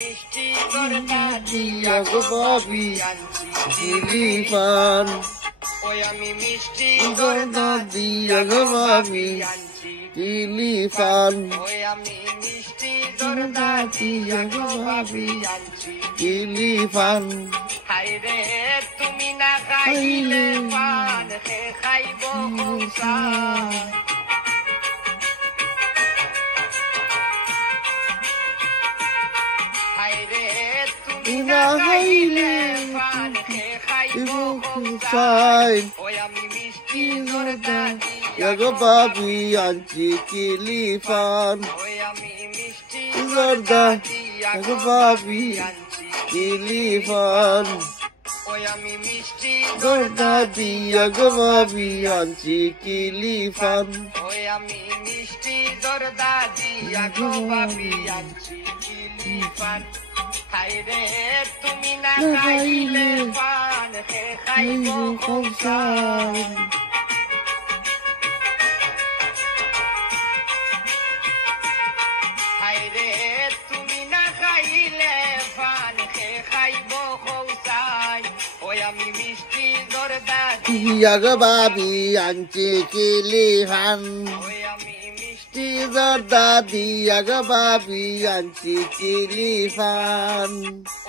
মিষ্টি দরদা দিয়া গো বাবি জিলি পান ওই আমি মিষ্টি দরদা দিয়া গো বাবি জিলি পান ওই আমি মিষ্টি দরদা দিয়া গো বাবি জিলি পান হাই রে তুমি না খাইলে পান হে খাইব কৌসা না হইলে খাইব কুসাই ওই আমি মিষ্টি দরদা গো বাবি আনছি কিলি পান ওই আমি মিষ্টি দরদা গো বাবি কিলি পান ওই আমি মিষ্টি দরদা দিয়া গো বাবি আনছি কিলি পান ওই আমি মিষ্টি দরদা দিয়া গো বাবি আনছি কিলি পান হাই রে তুমি না খাইলে পান হে খাইব কৌসাই হাই রে তুমি না খাইলে পান হে খাইব কৌসাই ওই আমি মিষ্টি দরদা দিয়া গো বাবি আনছি কিলি পান ওই আমি মিষ্টি দরদা দিয়া গো বাবি আনছি কিলি পান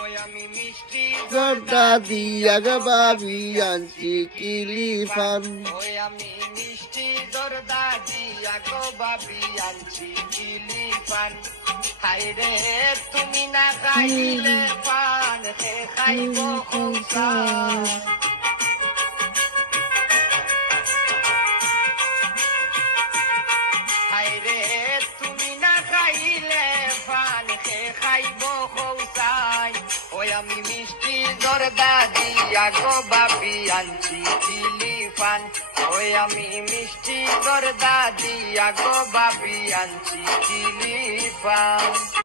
ওই আমি মিষ্টি দরদা দিয়া গো বাবি আনছি কিলি পান ওই আমি মিষ্টি দরদা দিয়া গো বাবি আনছি কিলি পান হাই রে তুমি না খাইলে পান হে খাইব কৌসাই হাই রে তুমি না খাইলে পান হে খাইব কৌসাই ওই আমি মিষ্টি দরদা দিয়া গো বাবি আনছি কিলি পান ওই আমি মিষ্টি দরদা দিয়া গো বাবি আনছি কিলি পান